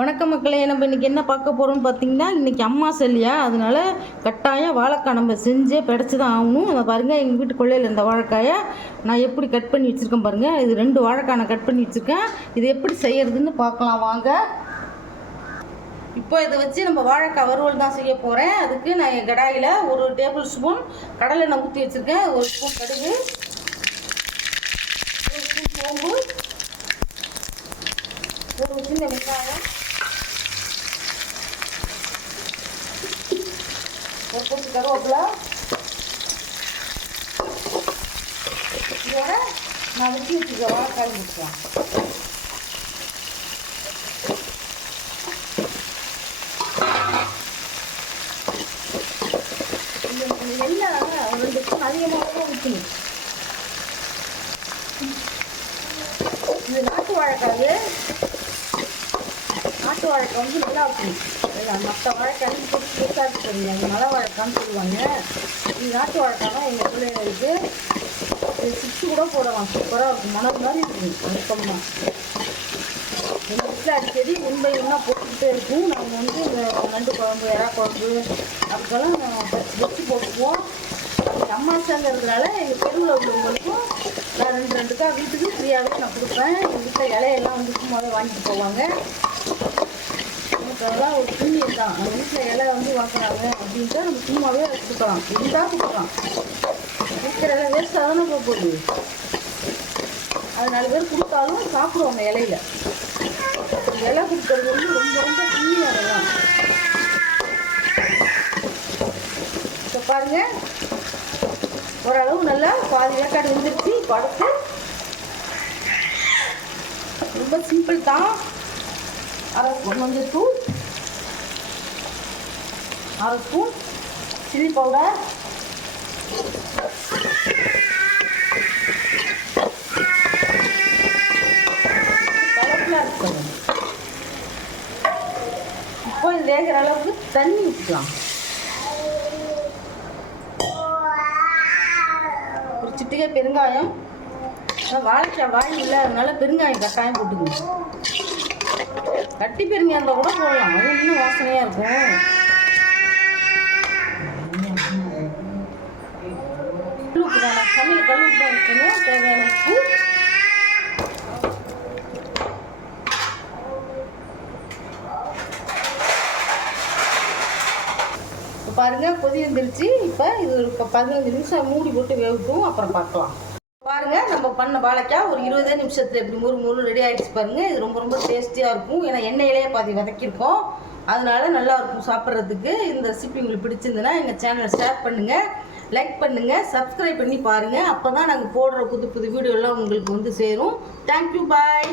வணக்கம் மக்களே, நம்ம இன்றைக்கி என்ன பார்க்க போகிறோம்னு பார்த்தீங்கன்னா, இன்றைக்கி அம்மாவாசை இல்லையா, அதனால் கட்டாயம் வாழைக்காய் நம்ம செஞ்சே பிடச்சி தான் ஆகணும். அதை பாருங்கள், எங்கள் வீட்டு கொள்ளையில் இந்த வாழைக்காயை நான் எப்படி கட் பண்ணி வச்சுருக்கேன் பாருங்கள். இது 2 வாழைக்காய் நான் கட் பண்ணி வச்சுருக்கேன். இது எப்படி செய்கிறதுன்னு பார்க்கலாம் வாங்க. இப்போ இதை வச்சு நம்ம வாழைக்காய் வறுவல் தான் செய்ய போகிறேன். அதுக்கு நான் என் கடாயில் 1 டேபிள் ஸ்பூன் கடலெண்ணெய் ஊற்றி வச்சுருக்கேன். 1 ஸ்பூன் கடுகு, 1 ஸ்பூன் சோம்பு, 1 சின்ன வெங்காயம், 1 கொத்து கருவேப்பிலை, இதோட நான் வெட்டி வச்சுக்க வாழைக்காய் வச்சுக்கலாம். எண்ணெய் 2 ஸ்பூன் அதிகமாக ஊற்றணும். இது நாட்டு வாழைக்காய் வந்து நல்லா இருக்கணும். இல்லை மற்ற வாழைக்காய் புதுசாக இருக்குதுங்க, அது மலை வாழைக்கான்னு சொல்லுவாங்க. இது நாட்டு வாழைக்காய் தான் எங்கள் பிள்ளைங்க இருக்குது. இது சிப்ஸு கூட போடலாம், சூப்பராக இருக்கும். மணல் மாதிரி இருக்கும். வழக்கமாக எங்கள் வீட்டில் அடிக்கடி உண்மை ஒன்றா போட்டுக்கிட்டே இருக்கும். நாங்கள் வந்து இந்த நண்டு குழம்பு, இறா குழம்பு அதுக்கெல்லாம் வச்சு போட்டுக்குவோம். அம்மாசாங்கிறதுனால எங்கள் தெருவில் உள்ளவங்களுக்கும் நான் 2 வீட்டுக்கு ஃப்ரீயாகவே நான் கொடுப்பேன். எங்கள் வீட்டில் இலையெல்லாம் வந்து சும்மாவே வாங்கிட்டு போவாங்க. அதெல்லாம் ஒரு புண்ணியம் தான். நம்ம வீட்டில் இலை வந்து வாங்குறாங்க அப்படின்ட்டு நம்ம சும்மாவே கொடுக்கலாம், இருந்தால் கொடுக்கலாம். இருக்கிற இலை வேஸ்ட்டாக தானே போகுது. அது 4 பேர் கொடுத்தாலும் சாப்பிடுவாங்க இலையில. இலை கொடுக்கறது வந்து ரொம்ப ரொம்ப புண்ணியம். அதெல்லாம் இப்போ பாருங்கள், ஓரளவு நல்லா பாதி வேக்காடு வந்துருச்சு. படுத்து ரொம்ப சிம்பிள் தான். 1/2 ஸ்பூன் மஞ்சள்தூள், 1/2 ஸ்பூன் சில்லி பவுடர், கலர்ஃபுல்லாக இருக்கணும். இப்போ இது வேகிற அளவுக்கு தண்ணி ஊற்றிக்கலாம். ஒரு சிட்டிகை பெருங்காயம். வாழைக்காய் வாய் இல்லை, அதனால பெருங்காயம் கட்டாயம் போட்டுக்கணும். கட்டி பெருங்காயம் இருந்தால் கூட போடலாம், அது இன்னும் வாசனையாக இருக்கும். உப்பு தான், சமையல் கல்லுப்பு தான் வச்சுக்கணும். தேவையான உப்பு, இப்போ பாருங்கள் கொதி வந்துருச்சு. இப்போ இது ஒரு 15 நிமிஷம் மூடி போட்டு வேகட்டும், அப்புறம் பார்க்கலாம். பாருங்கள், நம்ம பண்ண வாழைக்காய் ஒரு 20 நிமிஷத்தில் எப்படி முறு ரெடி ஆகிடுச்சு பாருங்கள். இது ரொம்ப ரொம்ப டேஸ்டியாக இருக்கும். ஏன்னா எண்ணெயிலேயே பாதி வதக்கியிருக்கோம், அதனால நல்லாயிருக்கும் சாப்பிட்றதுக்கு. இந்த ரெசிபி உங்களுக்கு பிடிச்சிருந்துன்னா எங்கள் சேனலை ஷேர் பண்ணுங்கள், லைக் பண்ணுங்கள், சப்ஸ்கிரைப் பண்ணி பாருங்கள். அப்போ தான் நாங்கள் போடுற புது புது வீடியோலாம் உங்களுக்கு வந்து சேரும். தேங்க்யூ, பாய்.